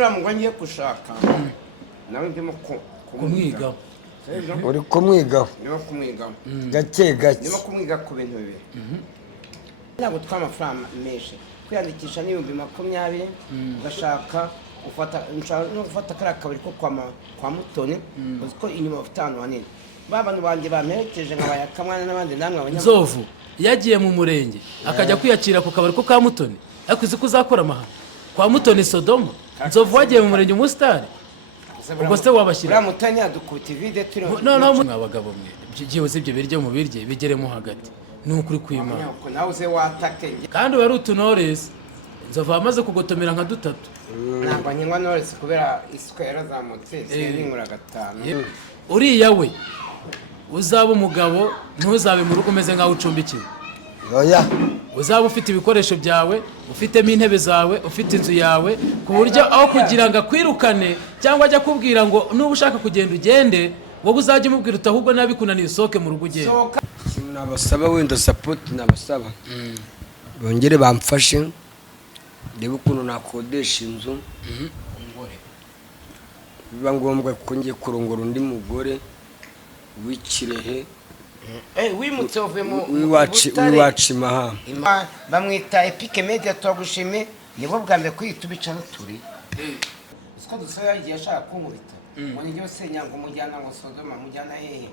nura mugwa ngiye gushaka nawe ndimo kumwigaho uri kumwigaho ndimo kumwigaho gake gake ndimo kumwiga ku bintu bibiri ntabwo tw'amafaranga menshi kwiyandikisha n'ibihumbi 20 ugashaka gufata kariya kabiri ko kwa Mutoni uzi ko inyuma bafite ahantu hanini ba bantu banjye bamperekeje nkabaya kamwana n'abandi namwe Nzovu yagiye mu murenge akajya kwiyakira ku kabari ko ka Mutoni ariko uzi ko uzakora amahano kwa Mutoni Sodoma. Nzovu wagiye mu murenge umusitari ubwo se wabashyira Mutoni adukubita ivide turi no mwabagabo mwe byigiye uzibye biryo mu birye bigeremo hagati n'ukuri kw'Imana nawe uze watake kandi wari utunorese. Nzovu amaze kugotomera nka dutatu ntabwo nyingwa Knowless kubera isuka yarazamutse sinkura 5 uriya we uzaba umugabo ntuzabe mu rugo umeze nkaho ucumbikiwe. oya Uzaba ufite ibikoresho byawe ufitemo intebe zawe ufite inzu yawe ku buryo aho kugira ngo akwirukane cyangwa ajya kubwira ngo nuba ushaka kugenda ugende wowe uzajya umubwira uti ahubwo nabikunaniye usohoke mu rugo ugende. nabasaba wenda support nabasaba bongere bamfashe ndebe ukuntu nakodesha inzu biba ngombwa ko ngiye kurongora undi mugore w'ikirehe wimutse uvuye mu wiwaci mahama bamwita Epic Media twagushime nibo bwa mbere kwita ubica n'uturi siko dusaba yagiye ashaka kumubita ngo njye usenya ngo mujyana ngo Sodoma mujyana hehe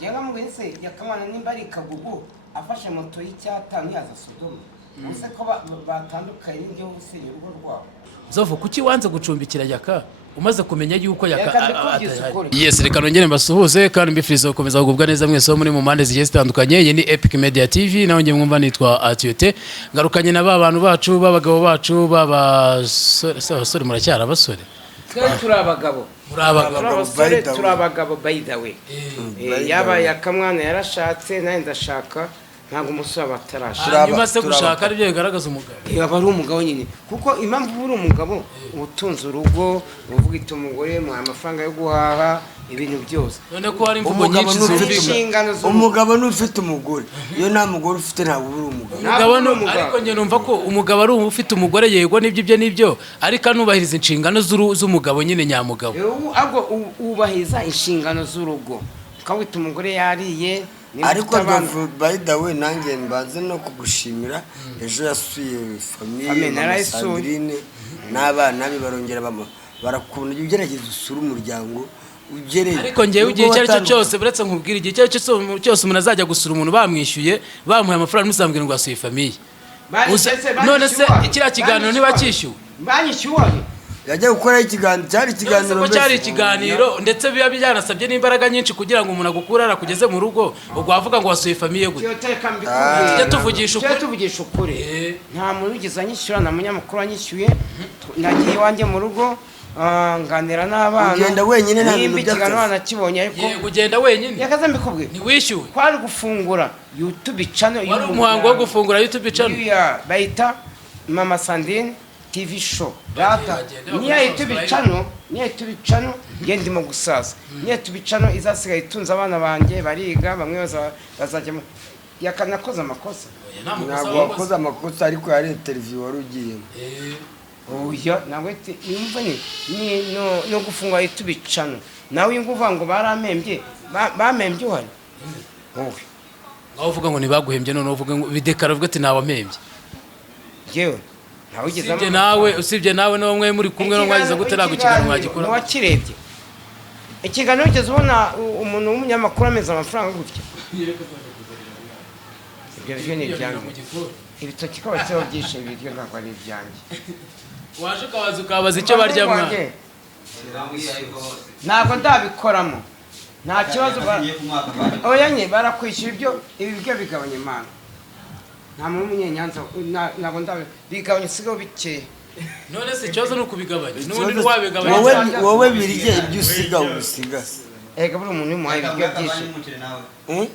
jenga mu bense yakamana nimba ari kagugu afashe moto y'icyatanu yaza Sodoma use ko batandukanye n'ibyo usenya urugo rwabo. Nzovu kuki wanze gucumbikira Yaka umaze kumenya yuko Yaka yes reka nongere mbasuhuze kandi mbifuriza gukomeza kugubwa neza mwese muri mu mande zigiye zitandukanye. Iyi ni Epic Media TV naho ngiye mwumva nitwa Atiote ngarukanye na bantu bacu babagabo bacu babasore muracyara abasore turabagabo turabagabo by the way yaba Yakamwana yarashatse naye ndashaka ntabwo umusore batarashaka nyuma se gushaka ari byo bigaragaza umugabo yaba ari umugabo nyine kuko impamvu uri umugabo utunze urugo uvuga iti umugore mu amafaranga yo guhaha ibintu byose none ko hari imvugo nyinshi z'inshingano umugabo n'ufite umugore iyo nta mugore ufite ntabwo uri umugabo ariko nge numva ko umugabo ari ufite umugore yego nibyo ariko anubahiriza inshingano z'umugabo nyine nyamugabo ahubwo ubahiriza inshingano z'urugo ukawita umugore yariye ariko by the way nanjye mbanze no kugushimira ejo yasuye famille Sandrine n'abana be barongera barakunda ugerageza usura umuryango ugereye ariko ngewe igihe cyari cyose buretse nkubwira igihe cyose umuntu azajya gusura umuntu bamwishyuye bamuhaye amafaranga musambwira ngo asuye famille none se ikira kiganiro niba cyishyuwe banyishyuye yajya gukora cyari ikiganiro ndetse biba byanasabye n'imbaraga nyinshi kugira ngo umuntu agukurara kugeze mu rugo ubwo wavuga ngo wasuye famille gute tujye tuvugisha ukuri nta muntu ugeze anyishyura na munyamakuru anyishyuye nagiye iwanjye mu rugo nganira n'abana ugenda wenyine nta bintu by'akazi nakibonye ariko ugenda wenyine yakaza mbikubwe ntiwishyuwe kwari gufungura YouTube channel wari umuhango wo gufungura YouTube channel bayita Mama Sandrine TV show data niya YouTube channel ndimo gusaza niya YouTube channel izasigaye itunza abana banjye bariga bamwe bazajya yakanakoza amakosa ntabwo wakoze amakosa ariko yari interview wari ugiye oya nawe imva ni no gufunga YouTube channel nawe nguvuga ngo baramembye bamembye uhari wowe aho uvuga ngo nibaguhembye none uvuga ngo bidekara uvuga ati nawamembye yewe usibye nawe no mwe muri kumwe no mwagize gutera gukina mwagikora wakirebye ikiganiro ugeze ubona umuntu w'umunyamakuru ameza amafaranga gutya ibyo ni ibyanjye ibitoki ko baseho byinshi ibiryo ntabwo ari ibyanjye waje ukabaza icyo barya mwa ntabwo ndabikoramo nta kibazo oya nye barakwishyura ibi biryo bigabanya imana nta muntu w'umunyenyanza ntabwo bigabanya sigaho bikeya none se ikibazo ni ukubigabanya n'ubundi ntiwabigabanya wowe birye ibyo usiga ega buri umuntu w'umuhaye ibiryo byinshi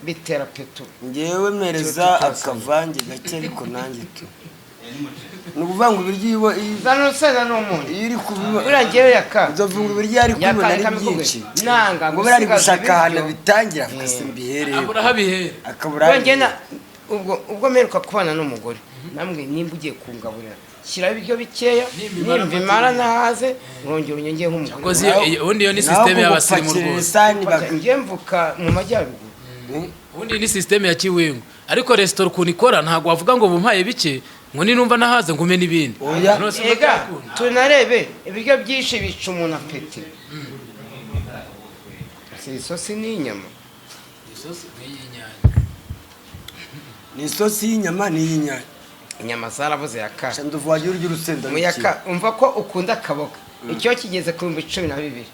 bitera peto ngewe mereza akavange gake ariko nanjye tu ni ukuvuga ngo ibiryo zano usana n'umuntu iyo uri kubiba uragewe Yaka uzovuga ibiryo ari kubona ari byinshi nanga ngo bari gushaka ahantu bitangira akasimbihere abura habihera akabura ubwo meruka kubana n'umugore namwe nimba ugiye kungaburira shyiraho ibiryo bikeya nimba imara nahaze urongera unyongeye nk'umugore ubundi iyo ni system y'abasirimu rwose njye mvuka mu majyaruguru ubundi ni system ya Kiwengo ariko restaurant ukuntu ikora ntabwo wavuga ngo bumpaye bike ngo ninumva nahaze ngume n'ibindi ega tunarebe ibiryo byinshi bica umuntu apeti isosi n'inyama ni isosi y'inyama n'iy'inyanya inyama zarabuze yakara nduvuye urya urusenda muyaka umva ko ukunda akaboga icyo kigeze ku 12,000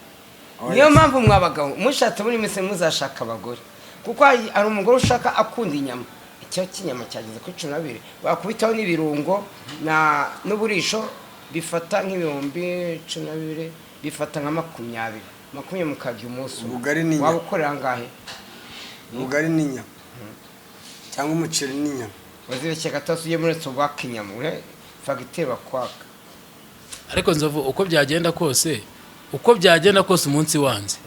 niyo mpamvu mwabagabo mushatse muri mise muzashaka abagore kuko ari umugore ushaka akunda inyama icyo kinyama cyageze ku 12 bakubitaho n'ibirungo n'uburisho bifata nk'ibihumbi 12 bifata nka 20 mukajya umunsi waba ukorera ngahe ubugari n'inyama cyangwa umuceri n'inyama wazibeshye gatatu ugiye muri resitora bwaka inyama fagitire bakwaka ariko nzovu uko byagenda kose umunsi wanze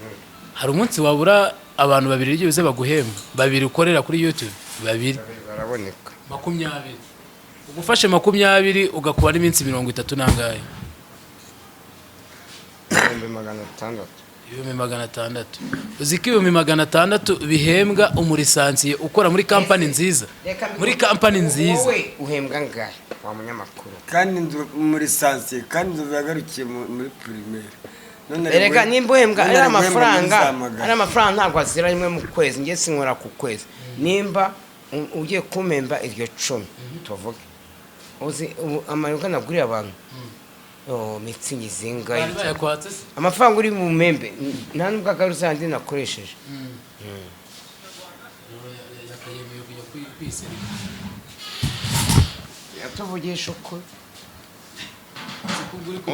hari umunsi wabura abantu babiri igihe baguhemba babiri ukorera kuri YouTube babiri baraboneka 20 ugufashe 20 ugakuba n'iminsi 30 nangaye 600 600 uziko 600 bihembwa umurisansiye ukora muri company nziza wowe uhembwa ngahe wa munyamakuru kandi muri sansiye kandi yagarukiye muri primaire erega nimba uhembwa ari amafaranga ntabwo azira rimwe mu kwezi ngiye sinkora ku kwezi nimba ugiye kumemba iryo 10 tuvuge uzi amayoga naguriye abantu mitsingi zingaye amafaranga uri mu membe nta nubwo agaruza yandi nakoresheje yatuvugisha uko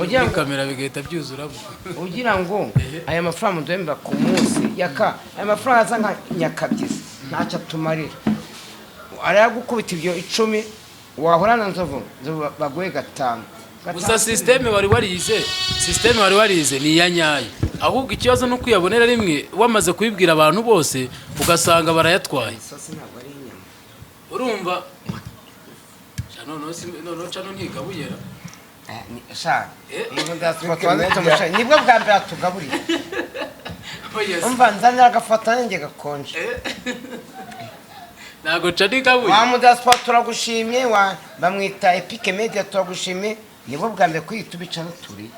ugira ngo kamera bigahita byuzura ugira ngo aya mafaranga ndemba ku munsi aya mafaranga aza nka nyakabyizi ntacyo atumarira arayagukubita ibyo 10 wahorana nzovu bagoye 5 gusa system wari warize ni yanyaye ahubwo ikibazo no kuyabonera rimwe wamaze kubibwira abantu bose ugasanga barayatwaye urumva no cano ntigabuyera nibwo bwa mbere atugaburiye umva nzanira agafatanye nge gakonje ntago cani gabuye wa mudaspa turagushimye bamwita Epic Media turagushimye nibo bwa mbere kwitubica n'uturi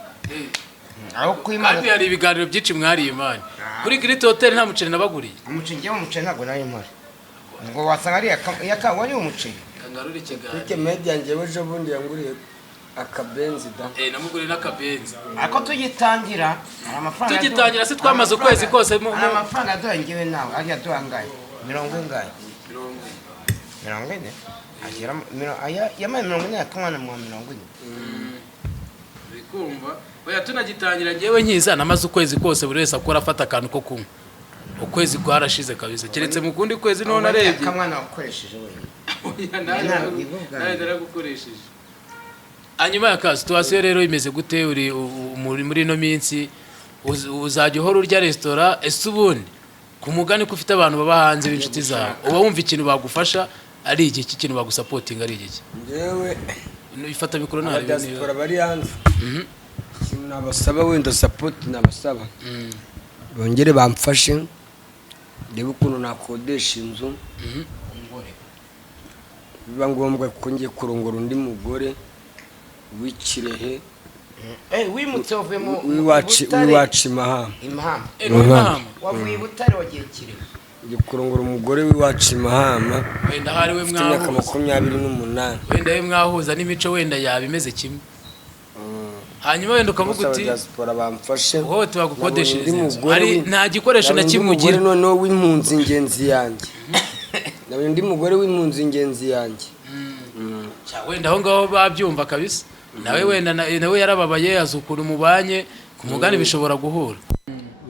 aho kwimana kandi hari ibiganiro byinshi mwari imana kuri Great Hotel nta muceri nabaguriye umuceri ntago nari mpari ngo wasanga ari wari umuceri kangarure kiganiro Epic Media ngewe ejo bundi yanguriye akabenzi da namuguriye n'akabenzi ariko tugitangira hari amafaranga se twamaze ukwezi kose amafaranga yaduhangiwe nawe ari yaduhangaye 40 agera yamaye 40 akamwana mu 40 bikumva oya tunagitangira ngewe nkiza namaze ukwezi kose buri wese akora afata akantu ko kunywa ukwezi kwarashize kabisa keretse mu kundi kwezi none arebye akamwana wakoresheje wenyine nawe naragukoresheje hanyuma ya kazi situation rero imeze gute uri muri no minsi uzajya uhora urya restaurant ese ubundi ku mugani ko ufite abantu baba hanze b'inshuti zawe uba wumva ikintu bagufasha ari iki kintu bagusupporting ari iki ngewe ifata mikoro nabi diaspora bari hanze ikintu nabasaba wenda support nabasaba bongere bamfashe ndebe ukuntu nakodesha inzu biba ngombwa ko ngiye kurongora undi mugore w'ikirehe wimutse uvuye mu wiwaci Mahama wavuye Butare wagiye Kirehe ngiye kurongora umugore w'iwaci Mahama wenda hari we mwaka 28 wenda we mwahuza n'imico wenda yabimeze kimwe hanyuma wenda ukavuga uti diaspora bamfashe wowe tubagukodeshereza inzu ari nta gikoresho na kimwe ugira none w'impunzi ingenzi yanjye nawe ndi mugore w'impunzi ingenzi yanjye wenda aho ngaho babyumva kabisa nawe wenda nawe yarababaye azukura umubanye ku mugani bishobora guhura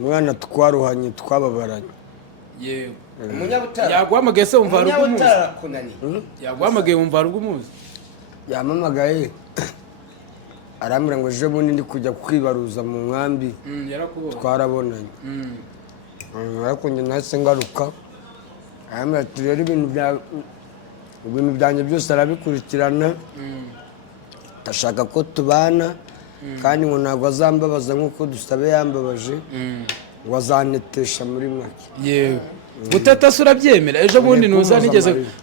mwana twaruhanye twababaranye yewe umunyabutara yaguhamagaye se wumva rugumuzi yaguhamagaye wumva rugumuzi yamamagaye arambira ngo ejo bundi ndi kujya kwibaruza mu nkambi twarabonanye ariko njye nahise ngaruka arambwira ati rero ibintu ibintu byanjye byose arabikurikirana ndashaka ko tubana kandi ngo ntabwo azambabaza nk'uko Dusabe yambabaje ngo azanetesha muri make yewe guteta se urabyemera ejo bundi nuza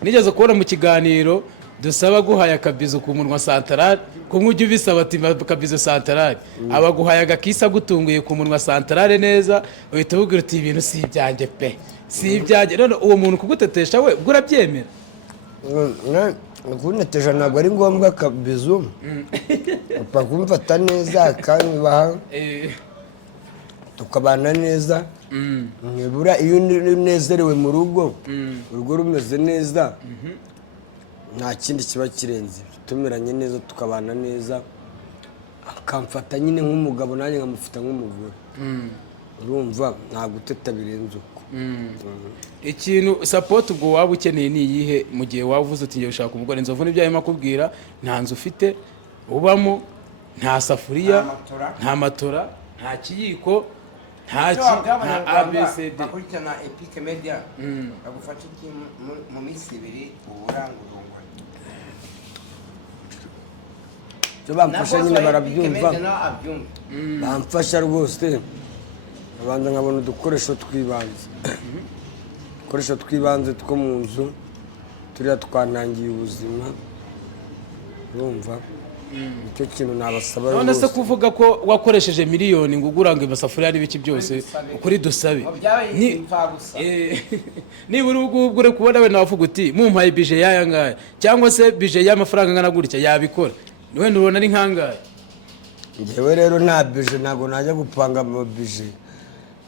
nigeze kubona mu kiganiro Dusaba guhaya akabizo ku munwa santarari kumwe ujya ubisaba ati akabizo santarari abaguhaya agakisa gutunguye ku munwa santarari neza uhita ubwira uti ibintu si ibyanjye pe si ibyanjye none uwo muntu kugutetesha we ubwo urabyemera kunetesha ntabwo ari ngombwa akabizo upfa kumfata neza kandi baha tukabana neza nibura iyo unezerewe mu rugo urugo rumeze neza nta kindi kiba kirenze tumeranye neza tukabana neza akamfata nyine nk'umugabo nanjye nkamufata nk'umugore urumva nta guteta birenze uko ikintu support ubwo waba ukeneye ni iyihe mu gihe waba uvuze uti ngiye gushaka umugore Nzovu n'ibyo arimo akubwira nta nzu ufite ubamo nta safuriya nta matora nta kiyiko nta ABCD bakurikirana Epic Media bagufasha iki mu minsi 2 uburangurungwa cyo bamfasha nyine barabyumva bamfasha rwose abanza nkabona udukoresho twibanze two mu nzu turiya twanangiye ubuzima urumva icyo kintu nabasaba none se kuvuga ko wakoresheje miliyoni ngo ugura ngo amasafuriya n'ibiki byose ukuri Dusabe nibura ubwo uri kubona we navuga uti mumpaye bije yaya ngaya cyangwa se bije y'amafaranga ngana gutya yabikora niwe ndubona ari nkangaye ngewe rero nta bije ntabwo najya gupanga ama bije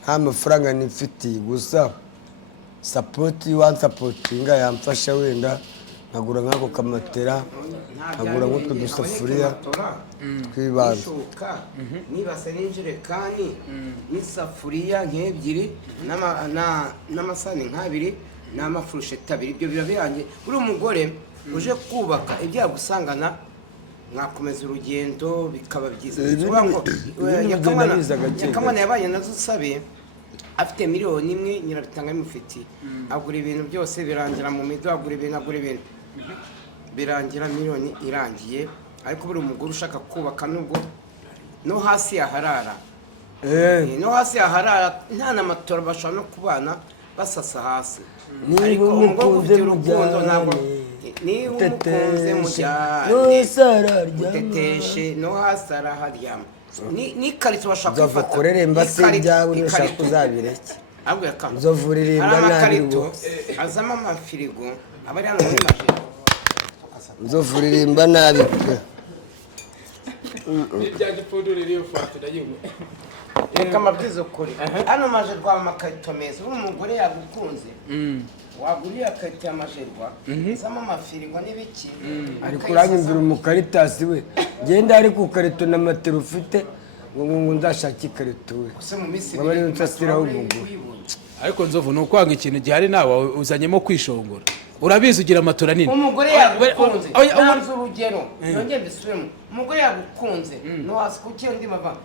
nta mafaranga nifitiye gusa sapoti wansapotinga yamfasha wenda nkagura nk'ako kamatera nkagura nk'utwo dusafuriya twibanze nibase n'injerekani n'isafuriya nk'ebyiri n'amasahani nk'abiri n'amafurusheti abiri ibyo biba birangiye uri umugore uje kubaka ibyo yagusangana mwakomeza urugendo bikaba byiza Nyakamana yabanye na Dusabe afite miliyoni 1 nyirabitanga imufitiye agura ibintu byose birangira mu mido agura ibintu birangira miliyoni irangiye ariko buri umugore ushaka kubaka nubwo no hasi yaharara nta na matora bashobora no kubana basasa hasi ariko umugore ufite urukundo ntabwo niba umukunze mujyane uteteshe no hasi araharyama n'ikarito bashaka kwifata uzovukoreremba se ibyawe nushaka uzabireke uzovuririmba nabi rwose azamo amafirigo aba ari hano muri Majeri uzovuririmba nabi pe reka amabwiza ukuri hano Majerwa amakarito meza umugore yagukunze waguriye akarito ya Majerwa zamo amafirigo n'ibiki ariko uranyumvira umukaritasi we genda ari ku karito na matera ufite ngo nzashake ikarito we gusa mu minsi bari nsasiraho umugore ariko Nzovu nukwanga ikintu gihari nawe uzanyemo kwishongora urabizi ugira amatora nini umugore yagukunze nanze urugero nongeye mbisubiremo umugore yagukunze no hasi kuki ndi mava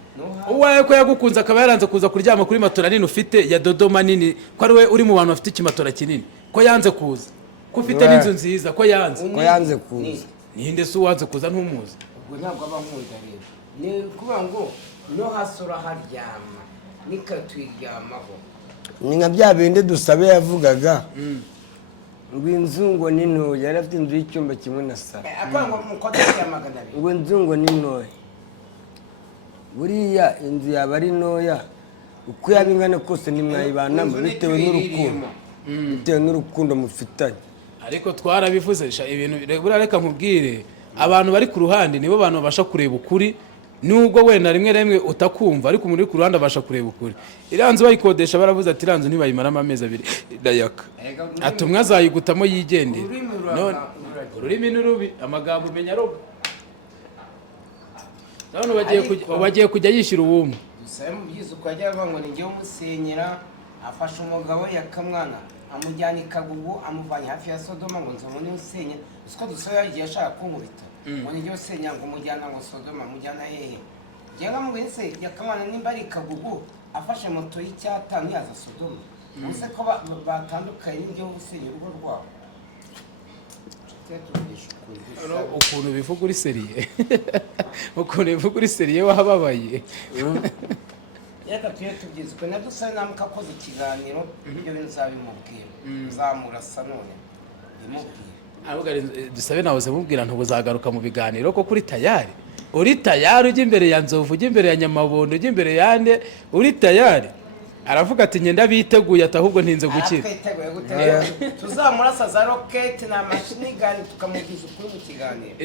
uwaye ko yagukunze akaba yaranze kuza kuryama kuri matora nini ufite ya Dodoma nini ko ari we uri mu bantu bafite ikimatora kinini ko yanze kuza ko ufite n'inzu nziza ko yanze kuza ninde se uwanze kuza ntumuzi ubwo ntabwo aba nkunda rero ni kuvuga ngo no hasi uraharyama nikatwiryamaho ni nka bya bindi Dusabe yavugaga ngo inzu ngo ni ntoya yari afite inzu y'icyumba kimwe na salo ngo inzu ngo ni ntoya buriya inzu yaba ari ntoya uko yaba ingana kose ntimwayibanamo bitewe n'urukundo mufitanye ariko twarabivuze ibintu buriya reka nkubwire abantu bari ku ruhande nibo bantu babasha kureba ukuri nubwo wenda rimwe utakumva ariko umuntu uri ku ruhande abasha kureba ukuri iriya nzu bayikodesha baravuze ati iriya nzu ntibayimaramo amezi 2 idayaka ati umwe azayigutamo yigendera none ururimi n'urubi amagambo umenya roba none bagiye kujya yishyura uwumwe Dusabe mu byizuko yajya avuga ngo ni njyewe umusenyera afasha umugabo yakamwana amujyana ikagugu amuvanye hafi ya Sodoma ngo Nzovu ni usenya usiko Dusabe yagiye ashaka kunkubita ngo ni njyewe usenya ngo mujyana ngo Sodoma mujyana hehe njyewe mugwese yakamwana nimba ari ikagugu afashe moto y'icyatanu yaza Sodoma use ko batandukanye n'ibyo usenya urugo rwabo ukuntu bivuga uri seriye ukuntu bivuga uri seriye wahababaye reka tuye tubyizwe na dusa namuka akoze ikiganiro ibyo bintu uzabimubwira uzamurasa none bimubwira ahubwo dusabe nawe mubwira ntubuzagaruka mu biganiro ko kuri tayari uri tayari ujya imbere ya Nzovu ujya imbere ya Nyamabondo ujya imbere yande uri tayari aravuga ati ngenda biteguye ati ahubwo ntinze gukira tuzamurasa za rocket na machine gun tukamugiza ukuri mu kiganiro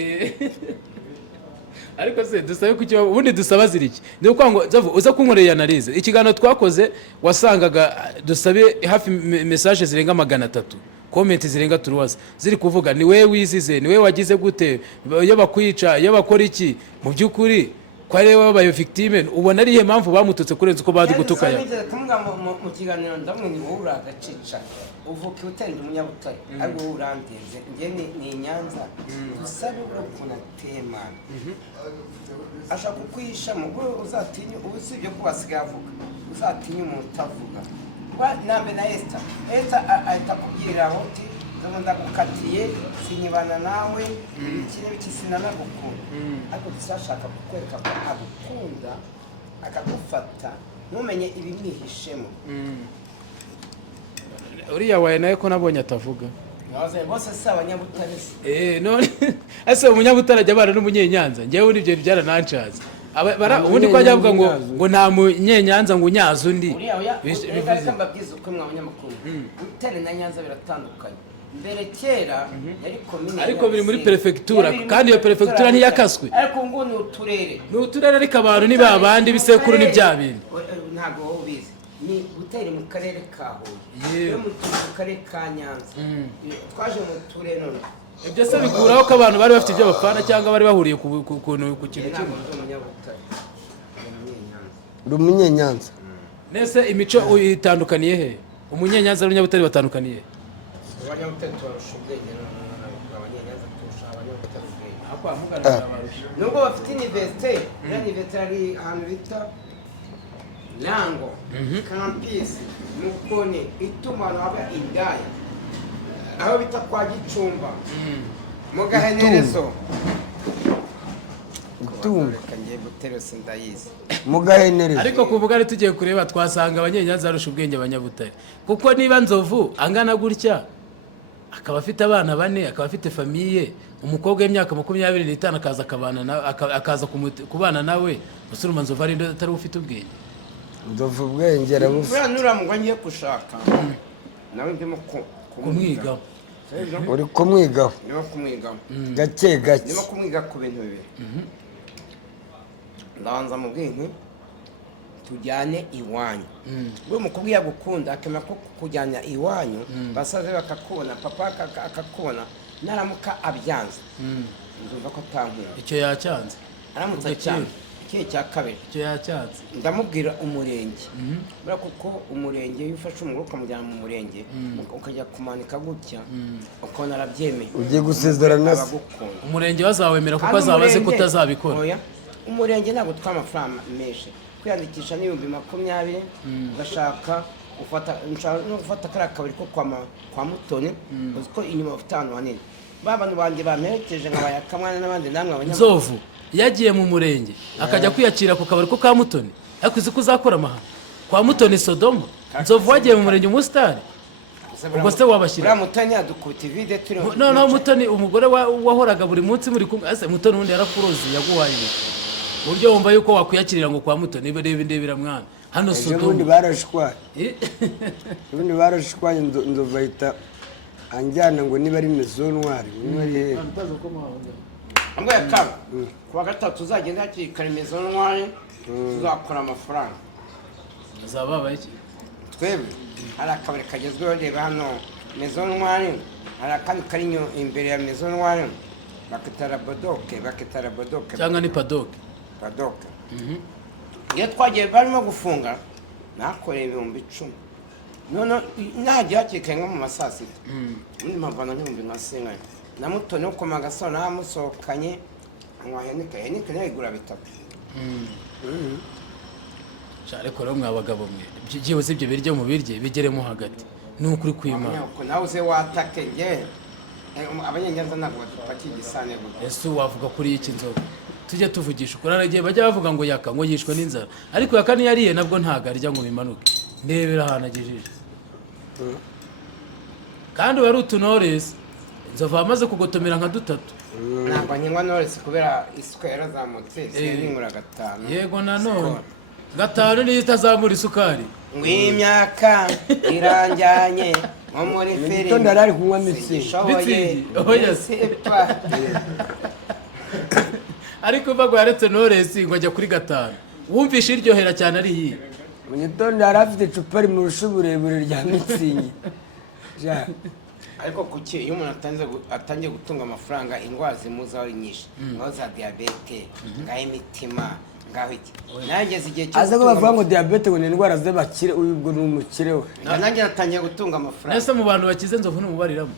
ariko se dusabe ku kibazo ubundi dusaba ziriki ni uko ngo Nzovu uza kunkorera analize ikiganiro twakoze wasangaga dusabe hafi message zirenga 300 comment zirenga turuwaza ziri kuvuga ni wewe wizize ni wewe wagize gute iyo bakwica iyo bakora iki mu byukuri ko ari wewe bayo victime ubona ari ihe mpamvu bamututse kurenza uko badi gutukaya kumga mu kiganiro ndamwe ni wowe uragacica uvuka utende umunyabutare ariko wowe urandenze nge ni Nyanza dusabe ukuna tema ashaka kukwisha mu bwo uzatinya ubusibye kubasiga avuga uzatinya umuntu utavuga nambe na Esther atakubwira hoti ndabona gukatiye sinyibana nawe ikine bikisina nagukunda ariko dusashaka kukwereka ko agukunda akagufata numenye ibimwihishemo uriya waye nawe ko nabonye atavuga bose si abanyabutare none ese umunyabutare ajya abana n'umunyenyanza njyewe uri ibyo byaranancaza ubundi ko ajya avuga ngo nta munyenyanza ngo unyaze undi reka mbabwize uko mwa abanyamakuru Butare na Nyanza biratandukanye mbere kera yari komine ariko biri muri prefectura kandi iyo prefectura ntiyakaswe ariko ngo ni uturere ariko abantu ni babandi bisekuru ni bya bintu ntago wowe ubizi ni Butare mu karere ka Huye mu karere ka Nyanza twaje mu turere none ibyo se biguraho ko abantu bari bafite ibyo bapfana cyangwa bari bahuriye ku kintu kimwe Umunyenyanza nese imico itandukaniye he umunyenyanza n'umunyabutare batandukaniye abanyabutare turarusha ubwenge abanyenyanza turusha abanyabutare nubwo bafite universite ari ahantu bita Lango campus mukone itumana aba indaya aho bita kwa Gicumba mu gahenerezo gutumba kangiye guteresa ndayizi mu gahenerezo ariko kuvuga ari tugiye kureba twasanga abanyenyanza arusha ubwenge abanyabutare kuko niba Nzovu angana gutya akaba afite abana 4 akaba afite famille umukobwa w'imyaka 25 akaza akaza kubana nawe usuruma Nzovu ari atari ufite ubwenge Nzovu ubwenge arabufa nuramugwa ngiye gushaka nawe ndimo kumwigaho uri kumwigaho ndimo kumwigaho gake ndimo kumwiga ku bintu bibiri ndabanza mu bwenge tujyane iwanyu we mukubwiye gukunda akema ko kujyana iwanyu basaze bakakubona papa akakubona naramuka abyanze ndumva ko tankunda icyo yacyanze aramutse cyane kiye cya kabiri icyo yacyanze ndamubwira umurenge bura kuko umurenge iyo ufashe umugore ukamujyana mu murenge ukajya kumanika gutya ukabona arabyemeye ugiye gusezerana umurenge bazawemera kuko azabaze kutazabikora umurenge ntabwo tw'amafaranga menshi kwiyandikisha n'ibihumbi 20 ugashaka ufata kariya kabiri ko kwa Mutoni uzi ko inyuma ufite ahantu hanini bantu banjye bamerekeje nkabayakamwana n'abandi namwe abanyamakuru Nzovu yagiye mu murenge akajya kwiyakira ku kabari ko ka Mutoni ariko uzi ko uzakora amahano kwa Mutoni Sodoma Nzovu wagiye mu murenge umusitari ubwo se wabashyira Mutoni yadukubita ivide turi no Mutoni umugore wahoraga buri munsi muri kumwe ase Mutoni undi yarakurozi yaguhaye buryo wumva yuko wakwiyakirira ngo kwa Mutoni ndebera mwana hano Sodoma ubundi barashwanye Nzovu ahita anjyana ngo niba ari Maison Noire niba ari he amwe yakaba kuwa gatatu tuzagenda hakikara Maison Noire tuzakora amafaranga zababaye iki twebwe hari akabari kagezweho reba hano Maison Noire hari akandi kari imbere ya Maison Noire bakitara bodoke cyangwa ni padoke iyo twagiye barimo gufunga nakoreye 10,000 none nagiye hakikaye nko mu masasita undi mpavana nk'ibihumbi nka singanya na Mutoni wo kuma gasoro namusohokanye anywa henike nayigura 3 cyare ko rero mwabagabo mwe byibuze ibyo biryo mu birye bigeremo hagati n'ukuri kwimana nawe uze watake nge abanyenyanza ntabwo badupakiye igisane gutya. ese wavuga kuri iki nzoga tujye tuvugisha ukuri aragiye bajya bavuga ngo yaka ngo yishwe n'inzara ariko yaka niyariye nabwo ntago arya ngo bimanuke ndebera ahantu agejeje kandi wari utunores inzovu amaze kugotomera nka dutatu ntabwo nkinywa Knowless kubera isuka yarazamutse sinkura 5 yego nanone 5 niyo itazamura isukari ngw'imyaka iranjyanye nko muri filime Gitondo ari kunywa mitsingi oya ariko mva ngo yaretse Knowless ngo ajya kuri 5 wumvishe iryohera cyane ari iyi mu gitondo yari afite icupa rimurusha uburebure rya mitsingi ariko kuki iyo umuntu atangiye gutunga amafaranga indwara zimuzaho ari nyinshi ngaho za diyabete ngaho imitima ngaho iki nageze igihe cyo aza ko bavuga ngo diyabete ngo ni indwara z'abakire uyu ubwo ni umukire we nanjye natangiye gutunga amafaranga nese mu bantu bakize nzovu n'umubariramo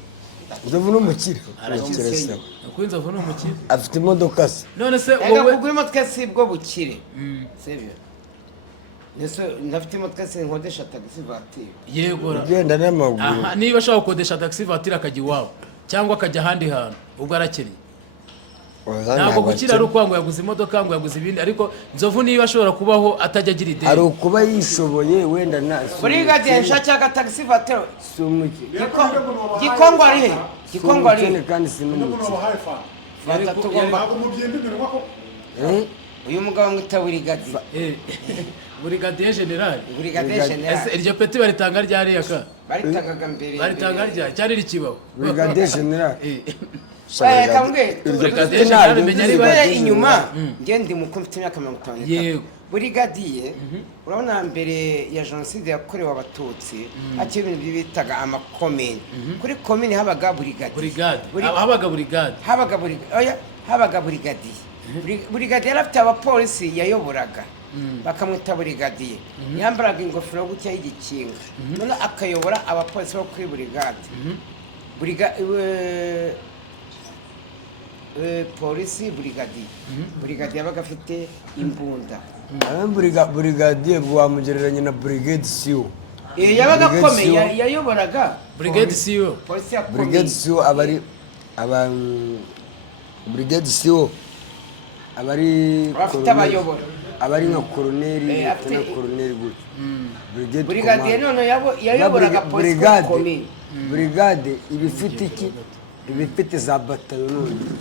Nzovu ni umukire arakize kuko inzovu ni umukire afite imodoka se none se wowe kugura imodoka si bwo bukire sibyo nese ndafite imodoka se nkodesha taxi voiture yegora ugenda n'amaguru aha niba ashaka gukodesha taxi voiture akajya iwabo cyangwa akajya ahandi hantu ubwo arakennye ntabwo gukira ari uko ngo yaguze imodoka ngo yaguze ibindi ariko nzovu niba ashobora kubaho atajya agira ideni hari ukuba yishoboye wenda na kuri gadiye nshaka taxi voiture sumuki gikongo ari he gikongo ari he kandi sinumukire uyu mugabo mwita Burigadi Burigadier General Burigadier General iryo peti baritanga ryari yaka baritangaga mbere baritanga ryari cyari rikibaho Burigadier General kamwe Burigadier General menya ari bari inyuma nge ndi mukuru mfite imyaka 50 yego Burigadier urabona mbere ya jenoside yakorewe abatutsi akiri ibintu bitaga amakomine kuri komine habaga Burigadier habaga Burigadier Burigadier afite abapolisi yayoboraga bakamwita Burigadier yambaraga ingofero gutya y'igikinga none akayobora abapolisi bo kuri polisi Burigadier yabaga afite imbunda Burigadier bwamugereranya na Brigade Siyo yabaga akomeye yayoboraga Brigade Siyo polisi ya Brigade Siyo abari Brigade Siyo abari bafite abayobora abari nka koroneri na koroneri gutyo Brigadier none yayoboraga polisi komine Brigade ibifite iki ibifite za batayo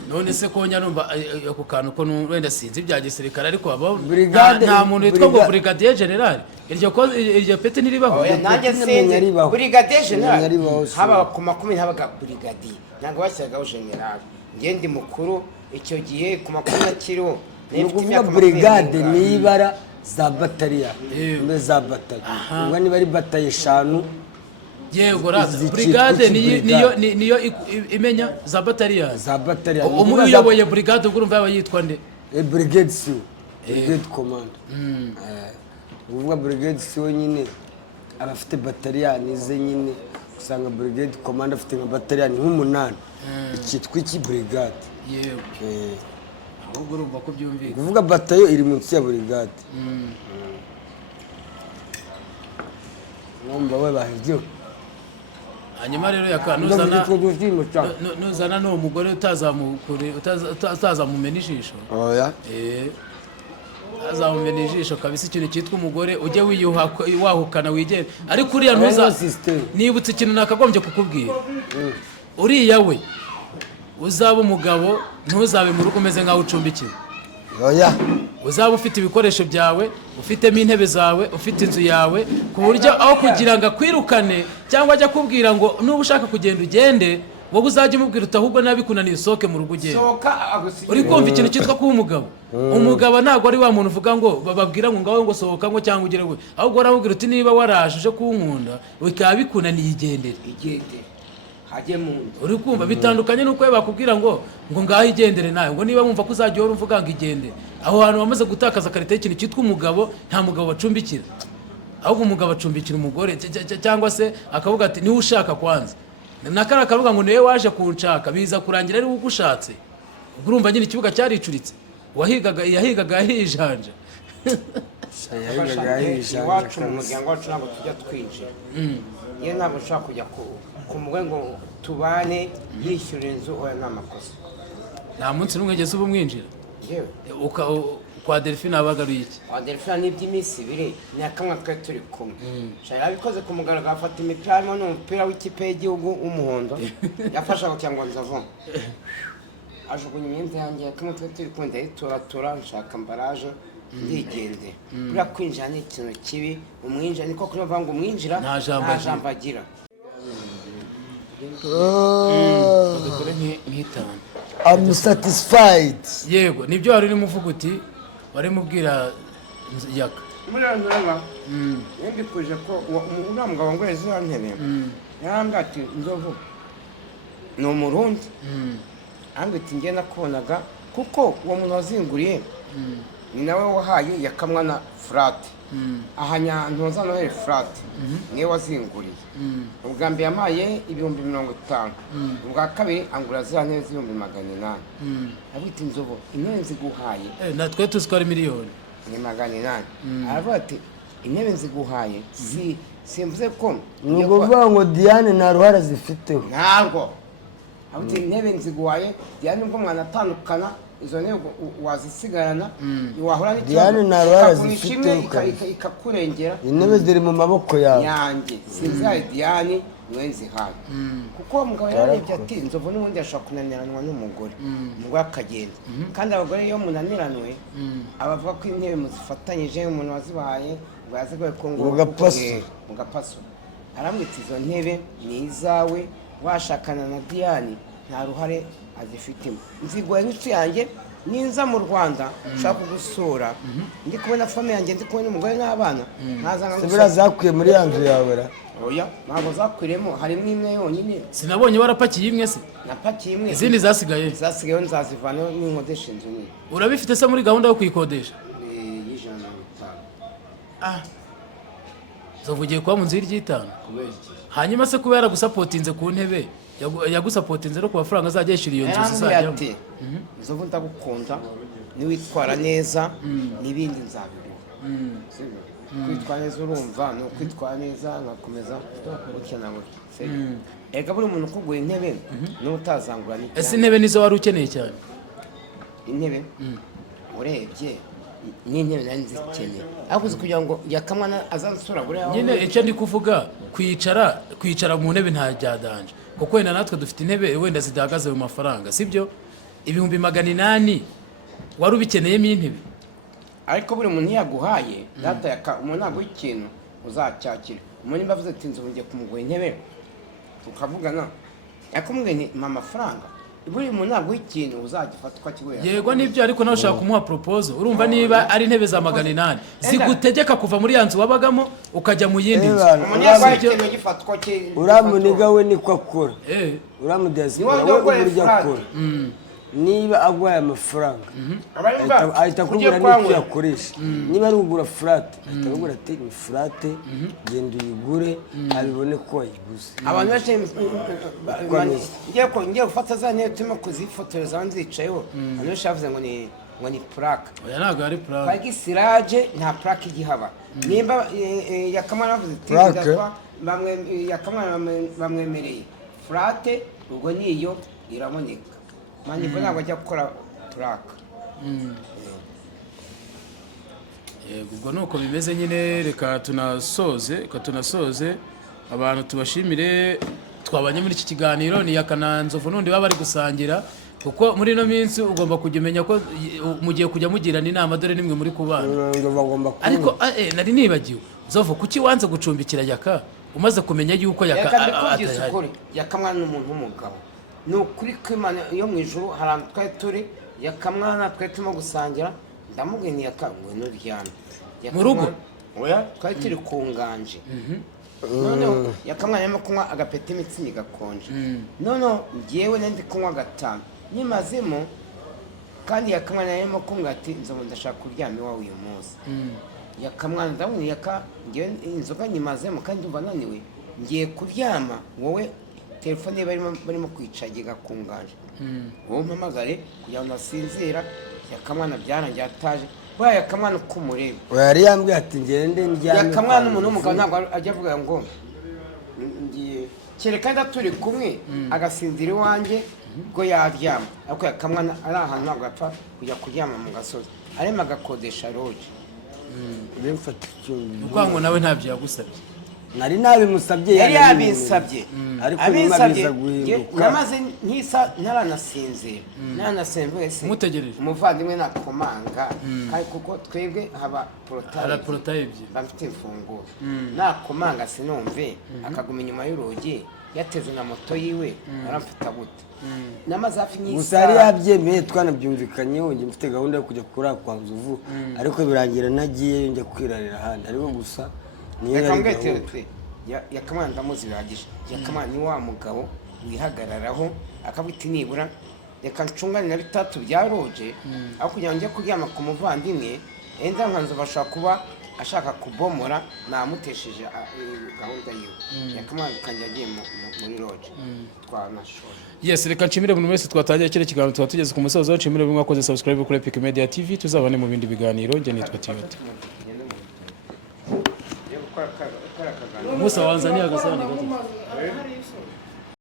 none se konya numva ako kantu ko wenda sinzi ibya gisirikare ariko aba Brigade nta muntu witwa ngo Brigadier General iryo peti ntiribaho nanjye sinzi Brigadier General haba ku makomine habaga Brigadier ntabwo bashyiragaho General ngende mukuru icyo gihe ku makomine akiriho ni ukuvuga Brigade nibara za batariya mbe za batayo ubwo niba ari batayo 5 yego raza Brigade niyo imenya za batariya umwe uyoboye Brigade ubwo urumva yitwa nde Brigade Siyo Brigade Command uvuga Brigade Siyo nyine abafite batariya nize nyine usanga Brigade Command afite nka batariya nk'umunani ikitwa iki Brigade yego ahubwo urumva ko byumvikana kuvuga batayo iri munsi ya Brigade ngomba we bahijyo hanyuma rero nuzana no umugore utazamumena ijisho oya azamumena ijisho kabisa ikintu cyitwa umugore ujye wahukana wigere ariko uriya nibutse ikintu nakagombye kukubwira uriya we uzaba umugabo ntuzabe mu rugo umeze nkaho ucumbikiwe oya uzaba ufite ibikoresho byawe ufitemo intebe zawe ufite inzu yawe ku buryo aho kugira ngo akwirukane cyangwa ajya kubwira ngo nuba ushaka kugenda ugende wowe uzajya umubwira ahubwo nabikunaniye usohoke mu rugo ugende uri kumva ikintu cyitwa kuba umugabo umugabo ntabwo ari wa muntu uvuga ngo bababwira ngo ngaho ngo sohoka ngo cyangwa ugere we ahubwo uramubwira uti niba waraje uje kunkunda bikaba bikunaniye igendere uri kumva bitandukanye nuko bakubwira ngo ngaho igendere nawe ngo niba wumva ko uzajya uhora uvuga ngo igende aho hantu wamaze gutakaza karita y'ikintu cyitwa umugabo nta mugabo bacumbikira ahubwo umugabo acumbikira umugore cyangwa se akavuga ati niwe ushaka kwanza nakara akavuga ngo niwe waje kunshaka biza kurangira ari ugushatse urumva nyine ikibuga cyaricuritse yahigaga yahijanja iwacu mu muryango wacu ntabwo tujya twinjira iyo ntabwo ushobora kujya ku mugore ngo tubane yishyura inzu oya ni amakosa nta munsi n'umwe ugeze uba umwinjira kwa Delphine abagaruye iki kwa Delphine ni iby'iminsi ibiri ni akamwe twe turi kumwe shara yabikoze ku mugaragaro afata imipira harimo n'umupira w'ikipe y'igihugu w'umuhondo yafashaga cyangwa nzavamo ajugunya imyenda yanjye akamwe twe turi kumwe ndayituratura nshaka ambaraje ndigende buriya kwinjira ni ikintu kibi umwinjira niko kuri bavuga ngo umwinjira nta jambo agira dukore nk'itanu I'm satisfied. Yego nibyo wari urimo uvuga uti wari mubwira yaka muri ranga ndi kuje ko uriya mugabo ngo yazira ntebe yarambwira ati nzovu ni umurundi ambwira ngiye nakubonaga kuko uwo muntu wazinguriye ni nawe wahaye yakamwa na furate ahanya ntuza noheri furate niwe wazinguriye ubwa mbere yamaye 50,000 ubwa kabiri angura zira ntebe 800,000 abwita inzobo intebe nziguhaye natwe tuzi ko ari miliyoni ni 800 aravuga ati intebe nziguhaye simvuze ko ni ukuvuga ngo Diane nta ruhara zifiteho ntabwo abwita intebe nziguhaye Diane ubwo mwanatandukana izo ntebe wazisigarana wahora Diane nta ruhara zifiteho ikakurengera intebe ziri mu maboko yawe yanjye sinzaye Diane niwe nzihaye kuko uwo mugabo yarebye ati nzovu n'ubundi ashobora kunaniranwa n'umugore umugore akagenda kandi abagore iyo munaniranwe abavuga ko intebe muzifatanyije umuntu wazibahaye ngo yazigoye ko ngo mugapaso aramwita izo ntebe ni izawe washakana na Diane nta ruhare azifitemo nziguye nk'inshuti yanjye ninza mu Rwanda ushaka kugusura ndi kubona famille yanjye ndi kubona umugore n'abana ntazanga sibira zakwiye muri yanzu yawe ra oya ntabwo zakwiremo harimo imwe yonyine sinabonye warapakiye imwe se napakiye imwe izindi zasigayeho nzazivanaho n'inkodesha inzu nini urabifite se muri gahunda yo kuyikodesha y'150 zovugiye kuba mu nzu y'itanu hanyuma se kuba yaragusapotinze ku ntebe yagusapotinze no ku mafaranga azajya yishyura iyo nzu zizajyamo nzovu ndagukunda niwitwara neza n'ibindi nzabiguha kwitwara neza urumva ni ukwitwara neza nkakomeza gukina gutya ega buri muntu ukuguye intebe niwe utazangura n'icyayi ese intebe nizo wari ukeneye cyane intebe urebye n'intebe nari nzikeneye ariko uzi kugira ngo yakamwa azansura buriya nyine icyo ndi kuvuga kwicara mu ntebe nta byadanje kuko wenda natwe dufite intebe wenda zidahagaze mu mafaranga sibyo 800,000 wari ubikeneyemo intebe ariko buri muntu yaguhaye data yaka umuntu naguha ikintu uzacyakira umuntu mbavuze ati nzo ngiye kumuguha intebe tukavugana yakumwe ni amafaranga buri muntu naguha ikintu uzagifata ukakiguha yego nibyo ariko nawe ushaka kumuha proposal urumva niba ari intebe za 800 zigutegeka kuva muri yanzu wabagamo ukajya mu yindi nzu umuntu yaguha ikintu gifatwa uramuniga we niko akora uramudiaspora we uburyo akora niba agwaye amafaranga ahita akubwira n'icyo yakoresha niba ari ugura furate ahita akubwira ati ni furate genda uyigure abibone ko wayiguze abantu ngiye gufata za ntebe turimo kuzifotoreza nzicayeho abantu benshi bavuze ngo ni purake oya ntabwo ari purake kwa gisiraje nta purake igihaba nimba yakamana bavuze ati yakamana bamwemereye furate ubwo niyo iraboneka manyipo ntabwo ajya gukora turaka yego ubwo nuko bimeze nyine reka tunasoze abantu tubashimire twabanye muri iki kiganiro ni yakananzovu n'undi baba bari gusangira kuko muri ino minsi ugomba kujya umenya ko mugiye kujya mugirana inama dore nimwe muri kubana ariko nari nibagiwe Nzovu kuki wanze gucumbikira yaka umaze kumenya yuko yaka atahari yakamwana n'umuntu w'umugabo ni ukuri kw'Imana yo mu ijuru hari ahantu twari turi yakamwana twari turimo gusangira ndamubwiye ni yakangwe n'uryana mu rugo oya twari turi ku nganje noneho yakamwana yarimo kunywa agapeti imitsini gakonje noneho ngewe ndi kunywa 5 nimazemo kandi yakamwana yarimo kumbwira ati nzovu ndashaka kuryama iwawe uyu munsi yakamwana ndabona yaka ngewe inzoga nyimazemo kandi ndumva naniwe ngiye kuryama wowe telefone barimo kwicagiga ku nganje wowe mpamagare kugira ngo nasinzira yakamwana byarangiye ataje waye akamwana k'umureba yari yambwiye ati ngende njyane yakamwana umuntu w'umugabo ntabwo ajya avuga ngo ngiye kereka nda turi kumwe agasinzira iwanjye ubwo yaryama ariko yakamwana ari ahantu ntabwo apfa kujya kuryama mu gasozi arimo agakodesha loge bimfata icyo ngo nawe ntabyo yagusabye nari nabimusabye yari yabinsabye ariko abinsabye guhinduka namaze ntaranasinzira ntaranasenze mutegereje umuvandimwe nakomanga kandi kuko twebwe haba porotaye ebyiri bafite imfunguzo nakomanga sinumve akaguma inyuma y'urugi yateze na moto yiwe aramfata gute namaze hafi gusa nk'isaha yari yabyemeye twanabyumvikanyeho njye mfite gahunda yo kujya kuri kwa Nzovu ariko birangira nagiye njya kwirarira ahandi ariko gusa niyo yari gahunda yakamwana ndamuzi bihagije yakamwana ni wa mugabo wihagararaho akavuga iti nibura reka ncungane na bitatu bya roje aho kugira ngo njye kuryama ku muvandimwe enda nkanzu bashobora kuba ashaka kubomora namutesheje gahunda yiwe yakamwana kanjye agiye muri roje twanashora. Yes, reka nshimire buri wese twatangiye kire kiganiro twatugeze ku musozo. Nshimire bimwe mwakoze subscribe kuri Epic Media TV, tuzabane mu bindi biganiro. Nje nitwa Timote. Musa wanzania agasani gato.